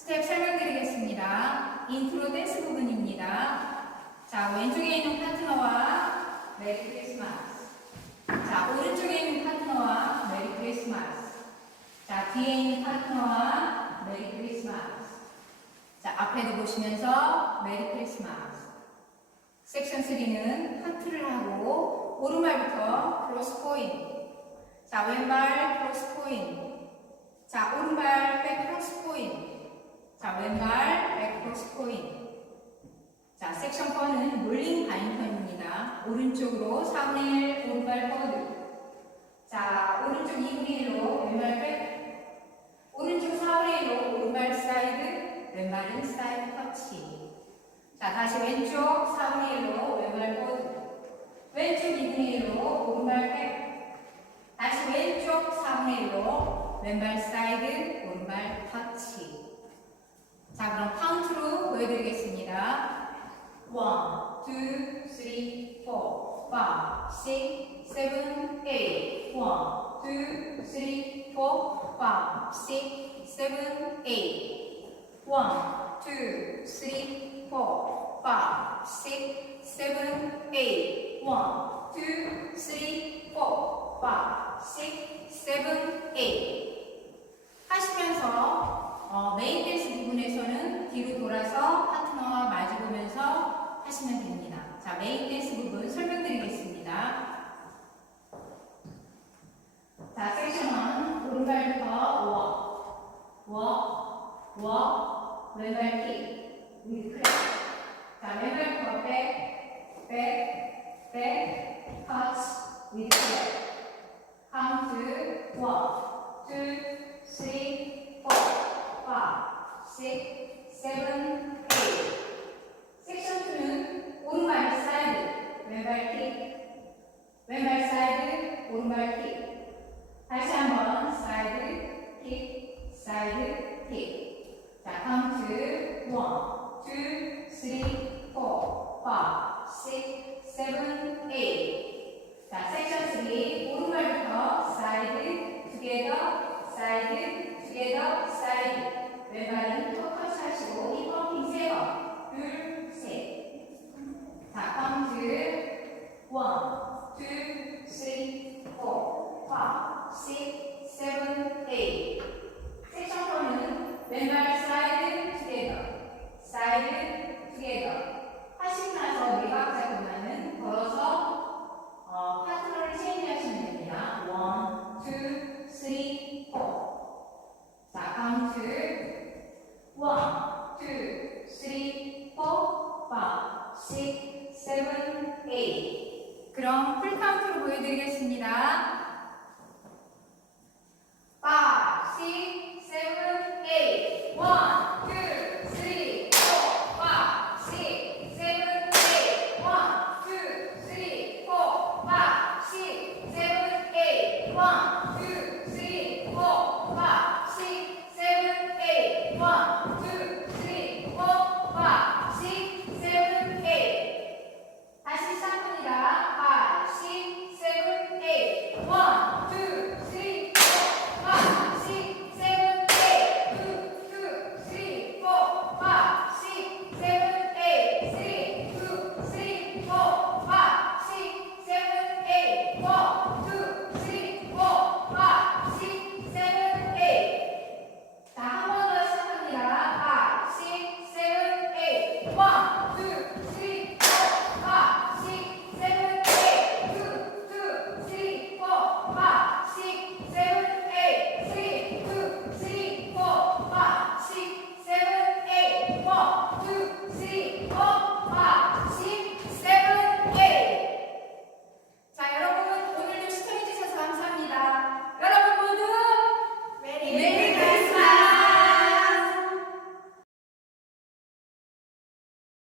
스텝 설명드리겠습니다. 인트로 댄스 부분입니다. 자, 왼쪽에 있는 파트너와 메리 크리스마스. 자, 오른쪽에 있는 파트너와 메리 크리스마스. 자, 뒤에 있는 파트너와 메리 크리스마스. 자, 앞에도 보시면서 메리 크리스마스. 섹션 3는 하트를 하고 오른발부터 크로스 포인트. 자, 왼발 크로스 포인트. 자, 오른발 백 크로스 포인트. 자, 왼발 백 크로스 포인트. 자, 섹션 4는 롤링 바인턴입니다. 오른쪽으로 4분의 1 오른발 포드. 자, 오른쪽 2분의 1로 왼발 백. 오른쪽 4분의 1로 오른발 사이드, 왼발은 사이드 터치. 자, 다시 왼쪽 4분의 1로 왼발 포드. 왼쪽 2분의 1로 오른발 백. 다시 왼쪽 4분의 1로 왼발 사이드, 오른발 터치. 자, 그럼 카운트로 보여드리겠습니다. 1, 2, 3, 4, 5, 6, 7, 8. 1, 2, 3, 4, 5, 6, 7, 8. 1, 2, 3, 4, 5, 6, 7, 8. 1, 2, 3, 4, 5, 6, 7, 8. 하시면서 메인 댄스 부분에서는 뒤로 돌아서 파트너와 마주보면서 하시면 됩니다. 자, 메인 댄스 부분 설명드리겠습니다. 자, 섹션 1 오른발부터 워, 왼발 킥, 위드 크랙. 자, 왼발부터 백, 터치, 위드 크랙. 카운트 1, 2, 3, 4, 5, 6, 7, 8. 섹션 2는 오른발 사이드, 왼발 킥, 왼발 사이드, 오른발 킥. 다시 한번 사이드 킥, 사이드 킥. 자, 카운트 1, 2, 3, 4, 5, 6, 7, 8. 자, 섹션 3 오른발부터 사이드, 투게더, 사이드, 투게더, 사이드. 왼발은 톡 터치하시고 이 펌핑 3번. 둘, 셋. 자, 카운트 1, 2, 3, 4, 5, 6, 7, 8. 섹션 4는 왼발 사이드, 투게더, 사이드, 투게더. 하시고 나서 네 박자 동안은 걸어서 파트너를 체인지하시면 됩니다. 1, 2, 3, 4. 자, 카운트 1, 2, 3, 4, 5, 6, 7, 8. 그럼 풀 카운트로 보여드리겠습니다. 5, 6, 7, 8. 1, 2, 3, 4, 5, 6, 7, 8. 1, 2, 3, 4, 5, 6, 7, 8. 1, 2, 3, 4, 5, 6, 7, 8. 1, 2, 3, 4, 5, 6, 7, 8. 다시 시작합니다. 5, 6, 7, 8. 1,